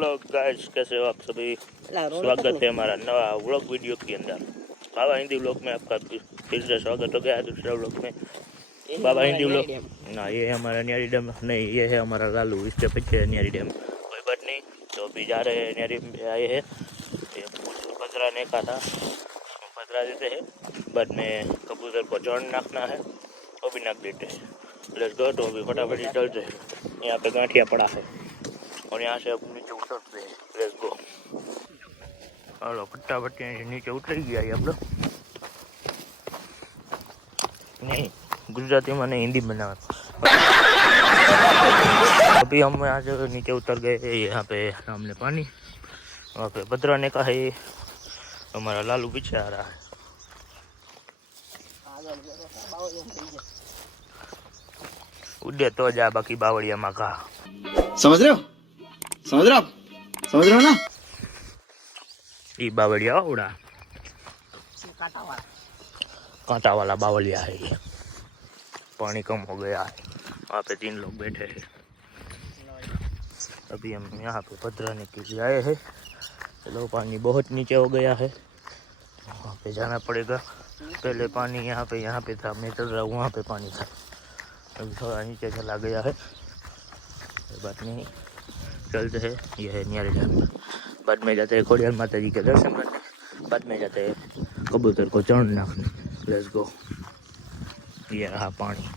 Hello guys, कैसे हो आप सभी। स्वागत है हमारा नवा व्लॉग वीडियो के अंदर। बाबा हिंदी व्लॉग में आपका फिर से स्वागत हो गया दूसरा व्लॉग में। बाबा हिंदी व्लॉग ना, ये है हमारा न्यारी डैम नहीं, ये है हमारा लालू, इसके पीछे है न्यारी डैम। कोई बात नहीं, तो अभी जा रहे हैं न्यारी में आए हैं। पधरा ने कहा था पधरा देते हैं, बाद में कबूतर को जड़ नाखना है, वो भी नाख देते हैं। लेट्स गो, तो अभी फटाफट चलते हैं। यहाँ पे गांठिया पड़ा है और यहाँ से अब नीचे उतरते हैं। Let's go. हेलो, फटाफट यहाँ से नीचे उतर गया ये आप नहीं, गुजराती में नहीं, हिंदी में। अभी हम यहाँ से नीचे उतर गए। यहाँ पे सामने पानी, वहाँ पे भद्राने का है। हमारा लालू पीछे आ रहा है। उड़े तो जा, बाकी बावड़िया में का समझ रहे हो, समझ रहे हो आप, समझ रहे हो ना। ये बावड़िया उड़ा, कांटा वाला बावलिया है ये। पानी कम हो गया है, वहाँ पे 3 लोग बैठे हैं। अभी हम यहाँ पे भद्राने के लिए आए हैं। चलो, पानी बहुत नीचे हो गया है, वहाँ पे जाना पड़ेगा। पहले पानी यहाँ पे था, मैं चल रहा हूँ, वहाँ पे पानी था। अभी थोड़ा नीचे चला गया है, कोई बात नहीं, चलते हैं। यह है न्यारी डैम। बाद में जाते हैं खोड़ियाल माता जी के दर्शन करने, बाद में जाते हैं कबूतर को चढ़ नाखने। Let's go. ये रहा पानी।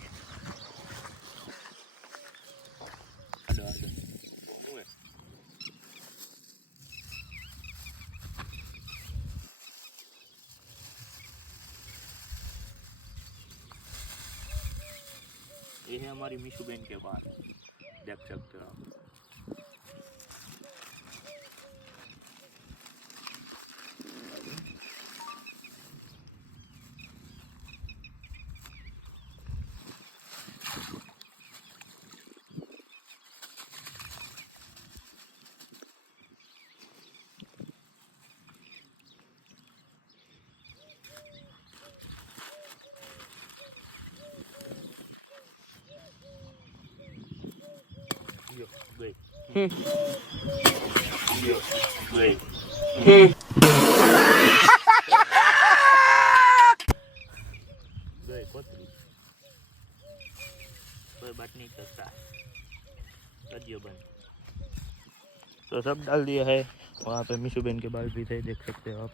ये है हमारी मीशू बहन के बाल, देख सकते हो आप। यो गई, यो गई, गई पतरी। कोई बात नहीं करता, करियो बंद। तो सब डाल दिया है। वहाँ पे मीशू बहन के बाल भी थे, देख सकते हो आप।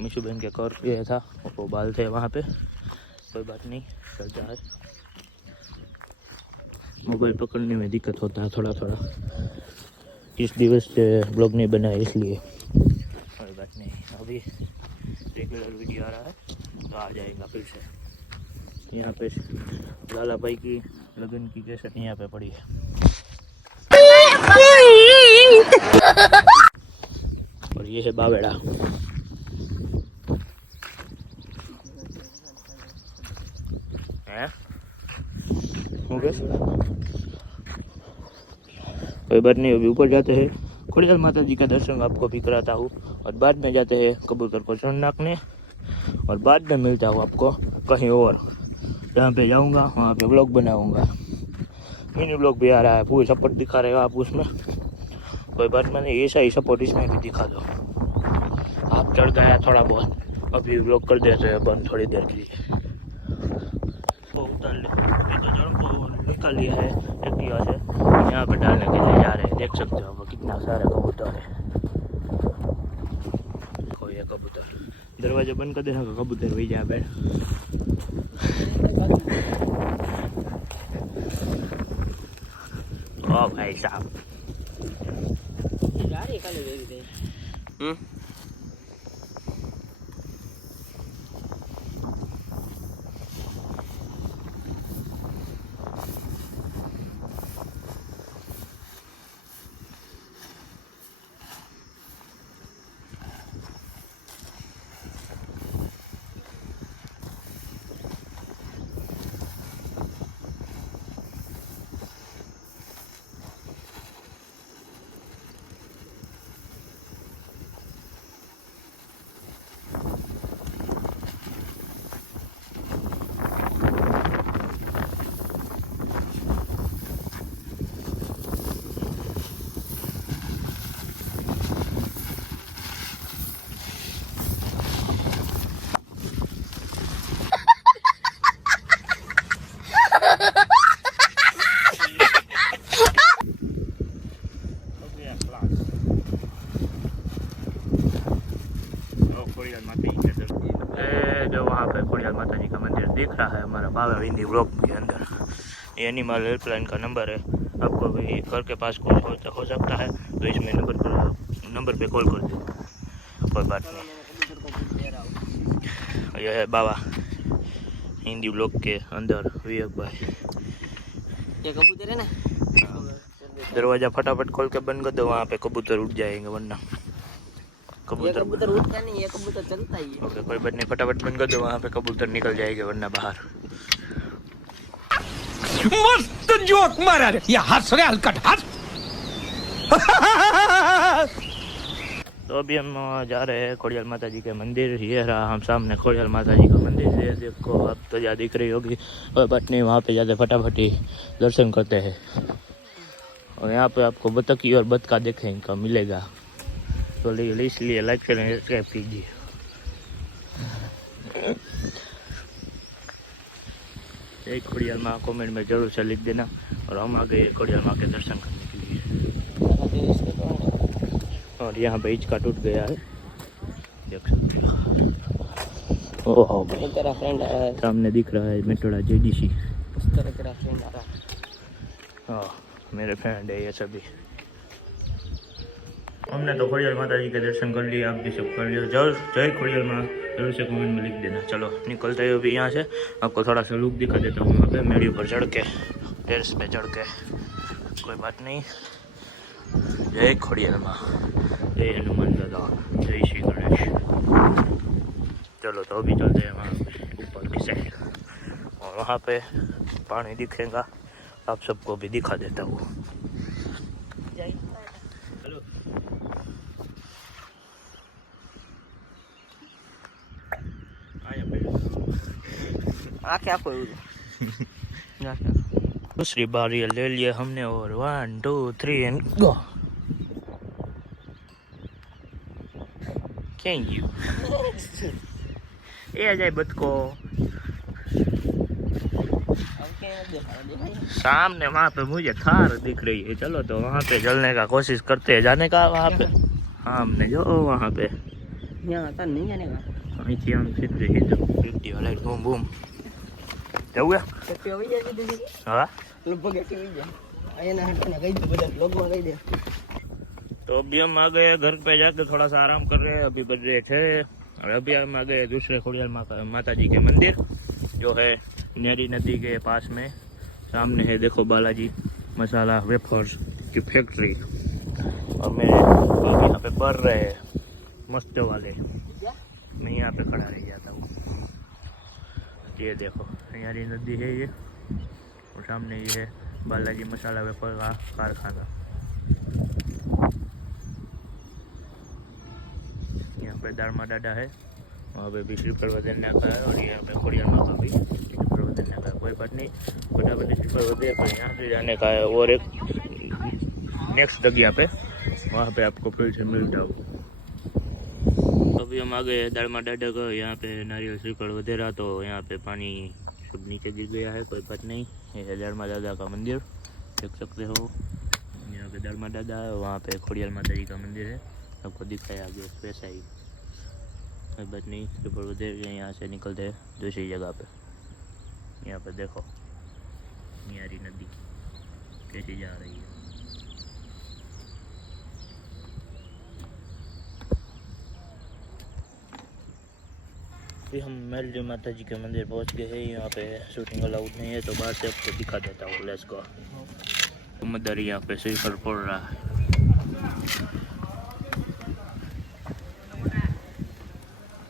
मीशू बहन के कर ये था, वो बाल थे वहाँ पे। कोई बात नहीं, चलता है। मोबाइल पकड़ने में दिक्कत होता है थोड़ा थोड़ा, इस दिवस से ब्लॉग नहीं बनाया इसलिए। कोई बात नहीं, अभी रेगुलर वीडियो आ रहा है तो आ जाएगा फिर से। यहाँ पे लाला भाई की लगन की कैसेट यहाँ पे पड़ी है। और ये है बावेड़ा। हैं? कोई बात नहीं, अभी ऊपर जाते हैं। खोड़ियाल माता जी का दर्शन आपको भी कराता हूँ, और बाद में जाते हैं कबूतर को चढ़ नाखने, और बाद में मिलता हूँ आपको कहीं और, जहाँ पे जाऊँगा वहाँ पे व्लॉग बनाऊँगा। मिनी व्लॉग भी आ रहा है, पूरी सपोर्ट दिखा रहे हो आप उसमें। कोई बात नहीं, ऐसा ही सपोर्ट इसमें भी दिखा दो। आप चढ़ गया थोड़ा बहुत, अभी व्लॉग कर देते हैं बंद थोड़ी देर के लिए। वो उतार ले, तो जड़ को निकाल लिया है एक्टिवा से, यहाँ पे डालने के लिए जा रहे हैं। देख सकते हो कितना सारा कबूतर है। कोई है कबूतर, दरवाजा बंद कर देना, कबूतर वही जा पे। ओ भाई साहब, खोड़ियाल माता जी के अंदर। जो वहाँ पे खोड़ियाल माता जी का मंदिर दिख रहा है हमारा बाबा हिंदी ब्लॉक के अंदर, ये एनिमल हेल्पलाइन का नंबर है। आपको भी घर के पास कुछ हो सकता है तो इसमें नंबर पे कॉल कर दो, कोई बात नहीं। यह है बाबा हिंदी ब्लॉक के अंदर विवेक भाई। ये कबूतर है ना, दरवाजा फटाफट खोल के बंद कर दो, वहाँ पे कबूतर उठ जाएंगे वरना ये कबूतर उड़ता नहीं, ये कबूतर चलता ही है। ओके कोई बात नहीं, फटाफट बंद कर दो, वहाँ पे कबूतर निकल जाएंगे वरना बाहर। मस्त जोक मारा रे, ये हंस रहे हलकट हंस। तो अभी हम जा रहे हैं खोड़ियाल माता जी के मंदिर। ये रहा हम सामने खोड़ियाल माता जी का मंदिर, ये देखो अब तो ज़्यादा दिख रही होगी, और बट नहीं वहाँ पे जाते फटाफट ही दर्शन करते हैं। और यहाँ पे आपको बतखी और बतका देखने का मिलेगा, तो इसलिए लाइक करें, सब्सक्राइब कीजिए। एक खोड़ियाल माँ कमेंट में जरूर से लिख देना, और हम आ गए खोड़ियाल माँ के दर्शन करने के लिए। और यहाँ पे हिचका टूट गया है, देख सकते हो। ओह भाई तेरा फ्रेंड आया है, सामने दिख रहा है मेट्रोडा जेडीसी। उस तरह तेरा फ्रेंड आ रहा है। हाँ मेरे फ्रेंड है ये सभी। हमने तो खोड़ियाल माता जी के दर्शन कर लिए, आप भी सब कर लिया। जय खोड़ियाल माँ जरूर से कमेंट में लिख देना। चलो निकलते हुए भी यहाँ से आपको थोड़ा सा लुक दिखा देता हूँ। वहाँ पे मेरी ऊपर चढ़ के, टेरेस पे चढ़ के, कोई बात नहीं। जय खोड़ियाल माँ, जय हनुमान दादा, जय श्री गणेश। चलो तो अभी चलते हैं वहाँ ऊपर की साइड, और वहाँ पे पानी दिखेगा, आप सबको भी दिखा देता हूँ। हेलो आँखें आपको दूसरी बारी ले लिए हमने, और 1 2 3 एंड गो। Thank you. ये आ जाए बतको सामने, वहाँ पे मुझे थार दिख रही है। चलो तो वहाँ पे चलने का कोशिश करते हैं, जाने का वहाँ पे। हाँ हमने जो वहाँ पे यहाँ था नहीं जाने का, અહીં થી આમ સીધી સીધું 50 વાળા બૂમ બૂમ જવું હે टट्टी हो गई जल्दी હા लगभग ऐसी हुई है। आया ना हटना गई तो बदल लोग में गई दे। तो अभी हम आ गए घर पे जाके थोड़ा सा आराम कर रहे हैं, अभी बज रहे थे। और अभी हम आ गए दूसरे खोड़ियाल माता जी के मंदिर, जो है नेरी नदी के पास में। सामने है देखो बालाजी मसाला वेफर्स की फैक्ट्री, और मेरे बाप यहाँ पे बढ़ रहे हैं मस्त वाले। मैं यहाँ पे खड़ा रह जाता हूँ। ये देखो नेरी नदी है ये, और सामने ये है बालाजी मसाला वेफर का कारखाना। यहाँ पे दारमा डाडा है, वहाँ पे भी श्रीफल वदन्या का है, और यहाँ पे खोड़ियाल माँ का भी श्रीफल वदन्या का है। कोई बात नहीं, फटाफट श्रीफल वदे पर यहाँ से जाने का है, और एक नेक्स्ट जगह पे वहाँ पे आपको फिर से मिल जाओ। अभी हम आ गए दारमा डाडा का, यहाँ पे नारियल श्रीफल वगैरह, तो यहाँ पे पानी सब नीचे गिर गया है। कोई बात नहीं, ये है दारमा दादा का मंदिर, देख सकते हो। यहाँ पे दारमा दादा है, वहाँ पे खोड़ियाल माता जी का मंदिर है, आपको दिखाया आगे वैसा ही। कोई बात नहीं, श्रीफल वगैरह यहाँ से निकलते हैं दूसरी जगह पे। यहाँ पे देखो नियारी नदी कैसी जा रही है। अभी हम मेलडी माता जी के मंदिर पहुंच गए हैं। यहाँ पे शूटिंग अलाउड नहीं है, तो बाहर से आपको दिखा देता हूँ। Let's go. मदर यहाँ पे श्रीफल पड़ रहा है।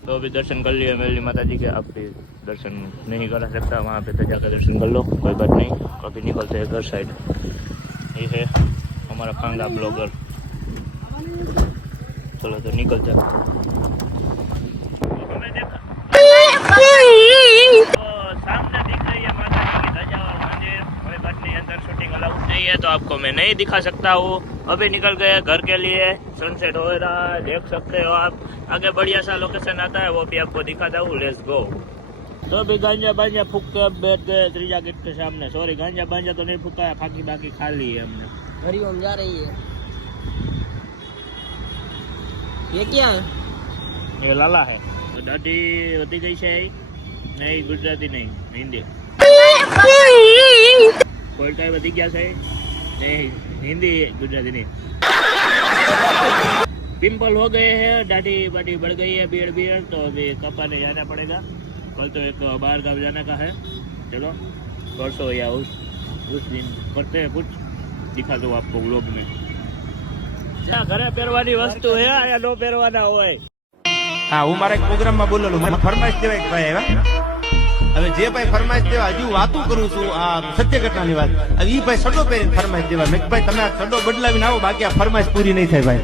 तो अभी दर्शन कर लिए मेलडी माता जी के। आप भी दर्शन नहीं करा सकता, वहाँ पे तो जाकर दर्शन कर लो, कोई बात नहीं। अभी निकलते हैं घर साइड। ये है हमारा खांगा ब्लॉगर। चलो तो निकलते हैं। सामने दिख रही है माता जी की ध्वजा और मंदिर। कोई बात नहीं, अंदर शूटिंग अलाउड नहीं है, तो आपको मैं नहीं दिखा सकता हूँ। अभी निकल गए घर के लिए, सनसेट हो रहा है, देख सकते हो आप। आगे बढ़िया सा लोकेशन आता है, वो भी आपको दिखाता हूँ। Let's go. तो अभी गांजा बांजा फूक के अब बैठ गए त्रिजा गेट के सामने। सॉरी, गांजा बांजा तो नहीं फूका है, फाकी बाकी खा ली है हमने। हरिओम जा रही है। ये क्या है? ये लाला है दादी वधी गई है नहीं गुजराती नहीं हिंदी कोई का वधी गया है नहीं हिंदी गुजराती नहीं पिंपल हो गए हैं दाढ़ी बाटी बढ़ गई है बियड बियड तो अभी कपाने जाना पड़ेगा कल तो एक बाहर गाँव जाने का है चलो परसों या उस दिन करते हैं कुछ दिखा दो आपको व्लॉग में घरे પહેરવાની વસ્તુ હે આયા નો પહેરવાના હોય હા હું મારા એક પ્રોગ્રામમાં બોલેલો મને ફરમાઈશ દેવા એક ભાઈ આવ્યા હવે જે ભાઈ ફરમાઈશ દેવા હજુ વાતું કરું છું આ સત્ય ઘટનાની વાત હવે ઈ ભાઈ સડો પહેરીને ફરમાઈશ દેવા મેં ભાઈ તમે આ સડો બદલાવીને આવો બાકી આ ફરમાઈશ પૂરી નહીં થાય ભાઈ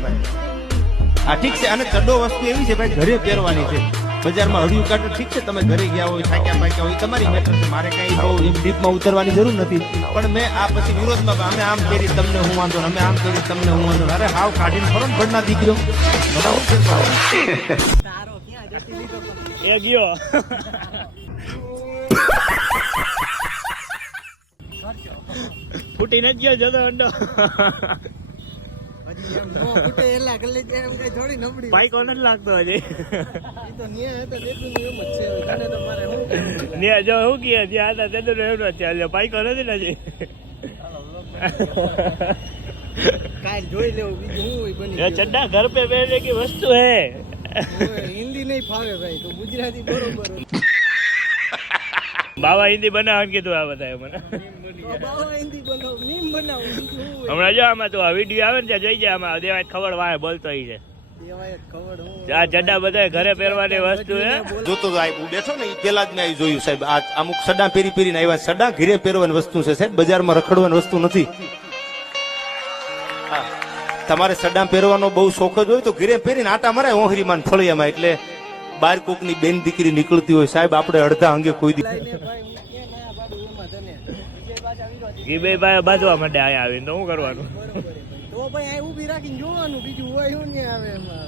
હા ઠીક છે અને સડો વસ્તુ એવી છે ભાઈ ઘરે પહેરવાની છે બજારમાં હળિયું કાઢો ઠીક છે તમે ઘરે ગયા હોય થાક્યા પાક્યા હોય તમારી મેટર છે મારે કઈ બહુ એમ ડીપમાં ઉતરવાની જરૂર નથી પણ મેં આ પછી વિરોધમાં અમે આમ કરી તમને હું વાંધો અમે આમ કરી તમને હું વાંધો અરે હાવ કાઢીને ફરો ને ભણના દીકરો તારો ક્યાં જતી લીધો એ ગયો ફૂટી નથી ગયો જતો અંડો હજી એમ નો ફૂટે એલા ગલ્લે એમ કઈ થોડી નબળી ભાઈ કોને જ લાગતો હજી ઈ તો ન્યા હતા દેખું એમ જ છે તને તો મારે હું કહેવું ને જો હું કહે જ્યાં હતા તેનું એવડો ચાલ્યો ભાઈ કોને નથી ને હજી કાલ જોઈ લેવું બીજું હું હોય બની ये चड्डा घर पे पहनने की वस्तु है ગયું. હિન્દી નહીં ફાવે ભાઈ તો ગુજરાતી બરોબર बाबा हिंदी बनावવાનું કીધું આ બતાવે મને તો બાવા હિન્દી બનાવ મીમ બનાવ બીજું હું હોય હમણાં જો આમાં તો આ વિડીયો આવે ને ત્યાં જોઈ જાય આમાં દેવાય ખબર વાય બોલતો ઈ છે દેવાય ખબર હું આ ચડ્ડા બધા ઘરે પહેરવાની વસ્તુ છે જોતો હું બેઠો ને એ પેલા જ મેં અહીં જોયું સાહેબ આ અમુક સડા પહેરીને આવ્યા સડા ઘીરે પહેરવાની વસ્તુ છે સાહેબ બજારમાં રખડવાની વસ્તુ નથી હા, તમારે સડા પહેરવાનો બહુ શોખ જ હોય તો ઘીરે પહેરીને આટા મરાય ઓહરીમાં ફળિયામાં એટલે બાર કોકની બેન દીકરી નીકળતી હોય સાહેબ આપણે અડધા અંગે કોઈ દી લાઈને ભાઈ હું કે ના બાડું એમાં તને વિજય પાછા વિરોધી ઈ બે ભાઈ બાજવા માંડે અહીંયા આવીને તો શું કરવાનું બરોબર હે ભાઈ તો ભાઈ અહીં ઊભી રાખીને જોવાનું બીજું હોય શું નહીં આવે એમાં